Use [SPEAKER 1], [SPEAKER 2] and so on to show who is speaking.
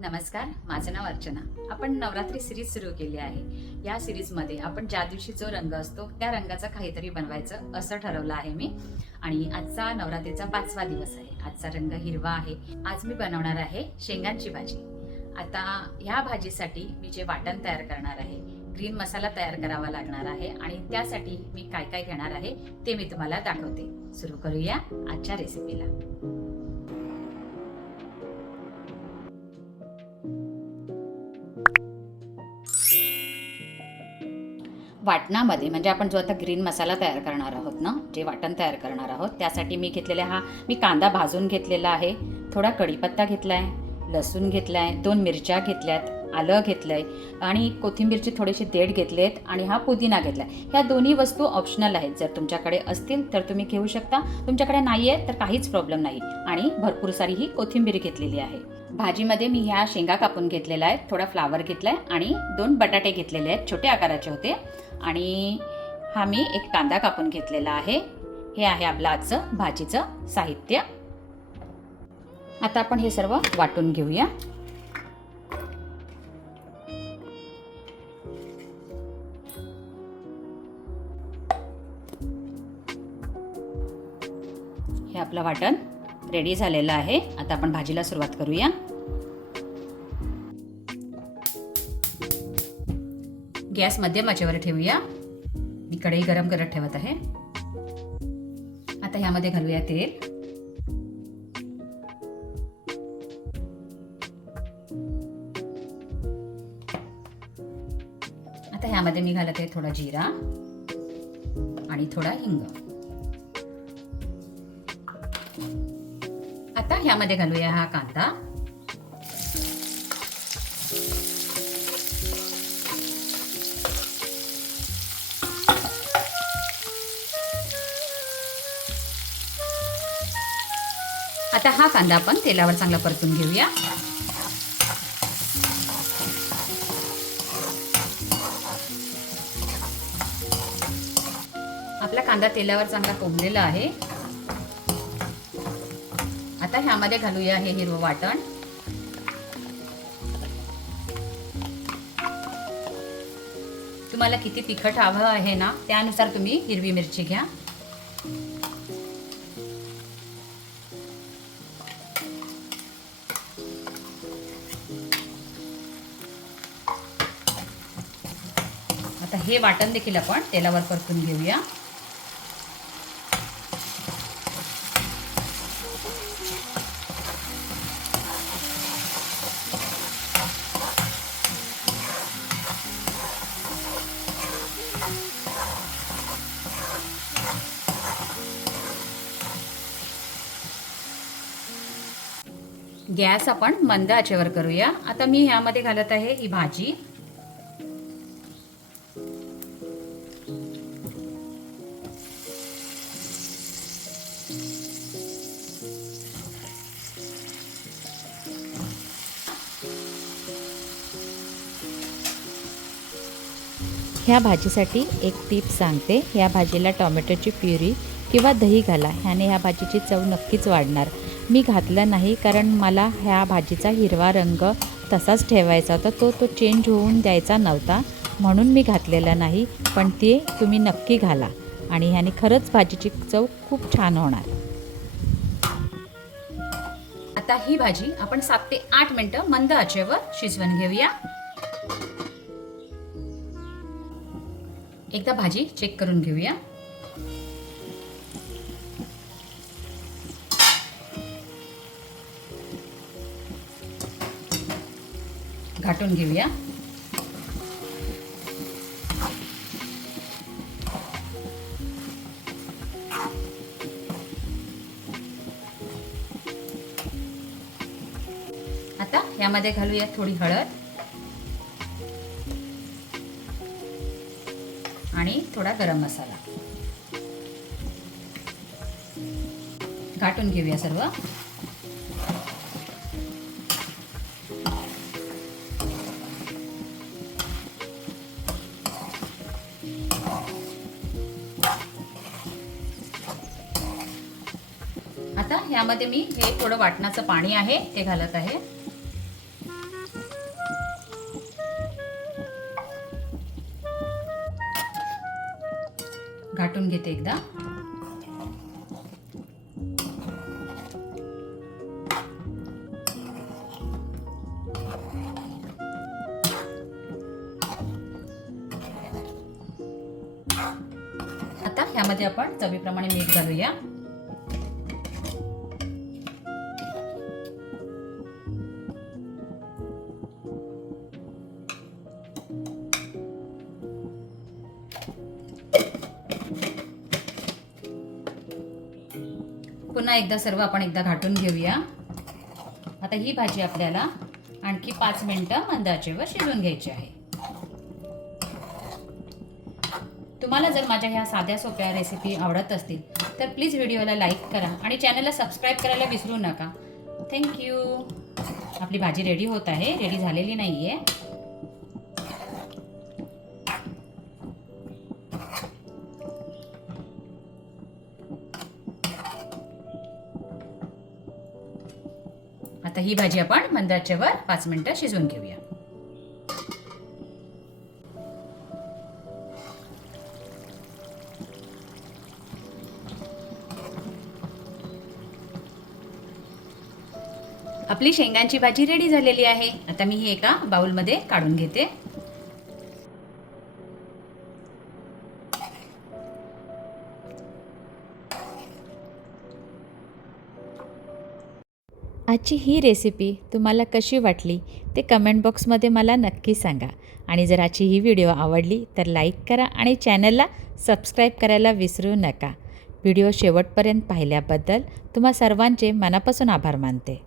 [SPEAKER 1] नमस्कार माझं नाव अर्चना. आपण नवरात्री सिरीज सुरू केली आहे. या सिरीजमध्ये आपण ज्या दिवशी जो रंग असतो त्या रंगाचा काहीतरी बनवायचं असं ठरवलं आहे मी. आणि आजचा नवरात्रीचा पाचवा दिवस आहे. आजचा रंग हिरवा आहे. आज मी बनवणार आहे शेंगांची भाजी. आता ह्या भाजीसाठी मी जे वाटण तयार करणार आहे ग्रीन मसाला तयार करावा लागणार आहे आणि त्यासाठी मी काय काय घेणार आहे ते मी तुम्हाला दाखवते. सुरू करूया आजच्या रेसिपीला वाटणामध्ये म्हणजे आपण जो आता ग्रीन मसाला तयार करणार आहोत ना जे वाटण तयार करणार आहोत त्यासाठी मी घेतलेला हा मी कांदा भाजून घेतलेला आहे थोडा कढीपत्ता घेतला आहे लसूण घेतला आहे दोन मिरच्या घेतल्यात आलं घेतलं आहे आणि कोथिंबीरची थोडेसे देठ घेतले आहेत आणि हा पुदिना घेतला आहे ह्या दोन्ही वस्तू ऑप्शनल आहेत. जर तुमच्याकडे असतील तर तुम्ही घेऊ शकता. तुमच्याकडे नाही आहे तर काहीच प्रॉब्लेम नाही. आणि भरपूर सारी ही कोथिंबीर घेतलेली आहे. भाजीमध्ये मी ह्या शेंगा कापून घेतलेल्या आहेत. थोडा फ्लावर घेतला आहे आणि दोन बटाटे घेतलेले आहेत छोटे आकाराचे होते. आणि हा मी एक कांदा कापून घेतलेला आहे. हे आहे आपलं आजचं भाजीचं साहित्य. आता आपण हे सर्व वाटून घेऊया. हे आपलं वाटण रेडी झालेलं आहे. आता आपण भाजीला सुरुवात करूया. गॅस मध्यम आचेवर ठेवूया. मी कढई गरम करत ठेवत आहे. आता ह्यामध्ये घालूया तेल. आता ह्यामध्ये मी घालत आहे थोडा जिरा आणि थोडा हिंग. आता ह्यामध्ये घालूया हा कांदा. आता हा कांदा आपण तेलावर चांगला परतून घेऊया. आपला कांदा तेलावर चांगला कोंबलेला आहे. आता ह्यामध्ये घालूया हे हिरवं वाटण. तुम्हाला किती तिखट हवं आहे ना त्यानुसार तुम्ही हिरवी मिरची घ्या. हे वाटण देखील आपण तेलावर परतून घेऊया. गॅस आपण मंद आचेवर करूया. आता मी ह्यामध्ये घालत आहे ही भाजी.
[SPEAKER 2] ह्या भाजीसाठी एक टीप सांगते. ह्या भाजीला टोमॅटोची प्युरी किंवा दही घाला. ह्याने ह्या भाजीची चव नक्कीच वाढणार. मी घातलं नाही कारण मला ह्या भाजीचा हिरवा रंग तसाच ठेवायचा होता. तो तो चेंज होऊन द्यायचा नव्हता. म्हणून मी घातलेला नाही. पण ते तुम्ही नक्की घाला. आणि ह्याने खरंच भाजीची चव खूप छान होणार.
[SPEAKER 1] आता ही भाजी आपण सात ते आठ मिनटं मंद आचेवर शिजवून घेऊया. एकदा भाजी चेक करून घेऊया. घाटून घेऊया. आता यामध्ये घालूया थोडी हळद. आणि थोडा गरम मसाला. घाटून घेऊया सर्व. आता यामध्ये मी हे थोडं वाटणाचं पाणी आहे ते घालत आहे. घाटून घेते एकदा. आता ह्यामध्ये आपण चवीप्रमाणे मीठ घालूया. पुन्हा एकदा सर्व आपण एकदा घाटून घेऊया. आता ही भाजी आपल्याला आणखी पाच मिनटं मंद आचेवर शिजवून घ्यायची आहे. तुम्हाला जर माझ्या ह्या साध्या सोप्या रेसिपी आवडत असतील तर प्लीज व्हिडिओला लाईक करा आणि चॅनलला सबस्क्राईब करायला विसरू नका. थँक्यू आपली भाजी रेडी होत आहे रेडी झालेली नाही आहे आता ही भाजी आपण मंदाच्यावर पाच मिनिटं शिजवून घेऊया. आपली शेंगांची भाजी रेडी झालेली आहे. आता मी ही एका बाउलमध्ये काढून घेते.
[SPEAKER 2] आजची ही रेसिपी तुम्हाला कशी वाटली ते कमेंट बॉक्समध्ये मला नक्की सांगा. आणि जर आजची ही व्हिडिओ आवडली तर लाईक करा आणि चॅनलला सबस्क्राईब करायला विसरू नका. व्हिडिओ शेवटपर्यंत पाहिल्याबद्दल तुम्हा सर्वांचे मनापासून आभार मानते.